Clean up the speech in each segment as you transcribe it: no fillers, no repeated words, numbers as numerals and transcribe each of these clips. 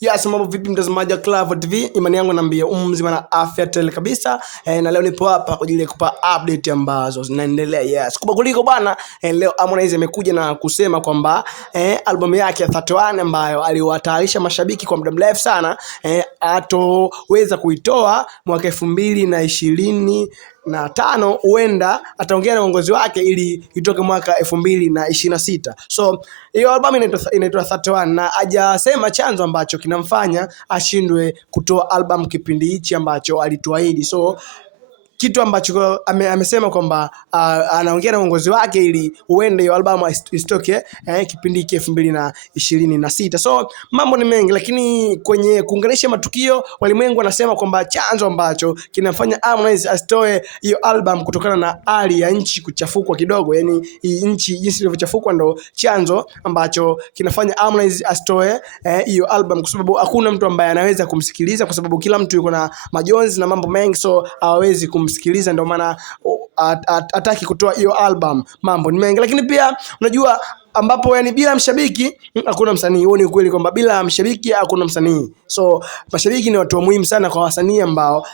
Yes, mambo vipi mtazamaji wa Clever TV? Imani yangu naambia mzima na afya tele kabisa. Na leo nipo hapa kwa ajili ya kupa update ambazo zinaendelea. Yes. Kubwa kuliko bana, leo Harmonize amekuja na kusema kwamba albamu yake ya 31 ambayo aliwatayarisha mashabiki kwa muda mrefu sana atoweza kuitoa mwaka 2025, huenda ataongea na uongozi wake ili itoke mwaka 2026. So hiyo albamu inaitwa 31 na hajasema chanzo ambacho kinamfanya ashindwe kutoa album kipindi hichi ambacho alituahidi. So kitu ambacho amesema kwamba anaongea na uongozi wake ili huenda hiyo album isitoke kipindi hiki 2026. So mambo ni mengi, lakini kwenye kuunganisha matukio walimwengu wanasema kwamba chanzo ambacho kinafanya Harmonize asitoe hiyo album kutokana na hali ya nchi kuchafukwa kidogo, yani nchi jinsi ilivyochafukwa ndo chanzo ambacho kinafanya Harmonize asitoe hiyo album, kwa sababu hakuna mtu ambaye anaweza kumsikiliza, kwa sababu kila mtu yuko na majonzi na mambo mengi, so hawezi kumsikiliza, ndio maana hataki kutoa hiyo album. Mambo ni mengi, lakini pia unajua ambapo yani bila mshabiki hakuna msanii. Huo ni ukweli kwamba bila mshabiki hakuna msanii. So mashabiki ni watu muhimu sana kwa wasanii ambao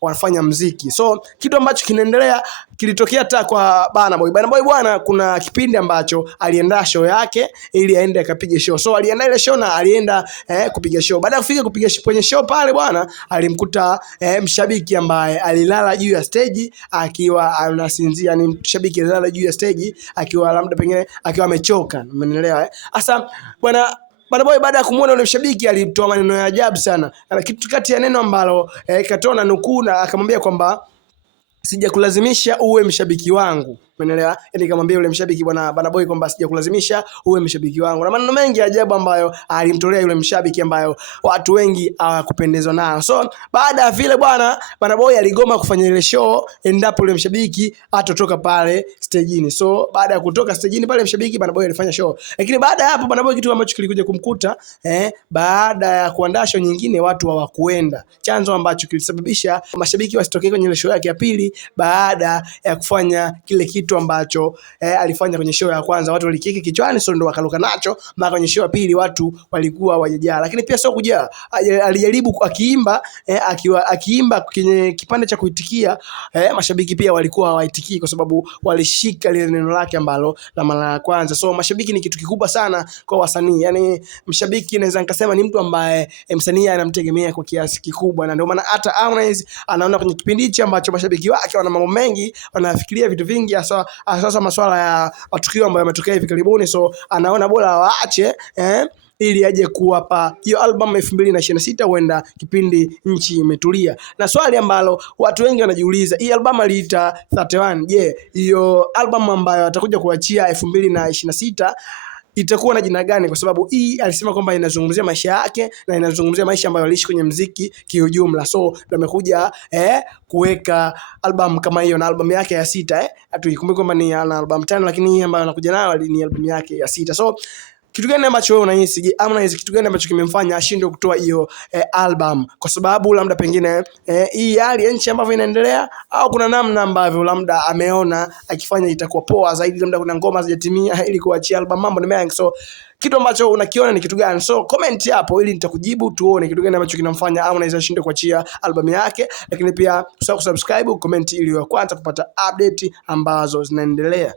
wanafanya muziki. So kitu ambacho kinaendelea kilitokea hata kwa Burna Boy. Burna Boy bwana, kuna kipindi ambacho alienda show yake ili aende akapiga show. So alienda ile show na alienda kupiga show. Baada ya kufika kupiga kwenye show pale bwana, alimkuta mshabiki ambaye alilala juu ya stage akiwa anasinzia. Ni mshabiki alilala juu ya stage akiwa labda pengine akiwa amechoka. Umeelewa? Sasa bwana Burna Boy baada ya kumuona yule mshabiki alitoa maneno ya ajabu sana. Kitu kati ya neno ambalo katoa na nukuu na akamwambia kwamba sijakulazimisha uwe mshabiki wangu. Umeelewa? Yaani kamwambia yule mshabiki Burna Boy kwamba sijakulazimisha uwe mshabiki wangu. Na maneno mengi ajabu ambayo alimtolea yule mshabiki ambayo watu wengi hawakupendezwa nayo. So baada ya vile Burna Boy aligoma kufanya ile show endapo yule mshabiki atotoka pale stage-ni. So baada ya kutoka stage-ni pale mshabiki, Burna Boy alifanya show. Lakini baada ya hapo Burna Boy kitu ambacho kilikuja kumkuta baada ya kuandaa show nyingine watu hawakuenda. Chanzo ambacho kilisababisha mashabiki wasitokee kwenye ile show yake ya pili baada ya kufanya kile kitu ambacho alifanya kwenye show ya kwanza, watu walikiki kichwani, so ndo wakaluka nacho. Mpaka kwenye show ya pili watu walikuwa wajajaa. Lakini pia sio kujaa, alijaribu akiimba kwenye kipande cha kuitikia, mashabiki pia walikuwa hawaitikii kwa sababu walishika lile neno lake ambalo la mara ya kwanza. So mashabiki ni kitu kikubwa sana kwa wasanii. Yani mshabiki naweza nikasema ni mtu ambaye msanii anamtegemea kwa kiasi kikubwa, na ndio maana hata Harmonize anaona kwenye kipindi hichi ambacho mashabiki wake wana mambo mengi, wanafikiria vitu vingi, hasa masuala ya matukio ambayo yametokea hivi karibuni. So anaona bora waache ili aje kuwapa hiyo album 2026, huenda kipindi nchi imetulia. Na swali ambalo watu wengi wanajiuliza, hii album aliita 31, je, hiyo album ambayo atakuja kuachia 2026 itakuwa na jina gani? Kwa sababu hii alisema kwamba inazungumzia maisha yake na inazungumzia maisha ambayo aliishi kwenye muziki kiujumla. So ndio amekuja kuweka album kama hiyo, na album yake ya 6 hatuikumbuki kwamba ni ana album 5, lakini hii ambayo anakuja nayo ni album yake ya 6. So kitu gani ambacho wewe unahisi? Harmonize kitu gani ambacho kimemfanya ashindwe kutoa hiyo album? Kwa sababu labda pengine hii hali ya nchi ambavyo inaendelea, au kuna namna ambavyo labda ameona akifanya itakuwa poa zaidi, labda kuna ngoma hazijatimia ili kuachia album. Mambo ni mengi, so kitu ambacho unakiona ni kitu gani? So comment hapo ili nitakujibu, tuone kitu gani ambacho kinamfanya Harmonize ashindwe kuachia album yake. Lakini pia usahau kusubscribe, comment ili uwe kwanza kupata update ambazo zinaendelea.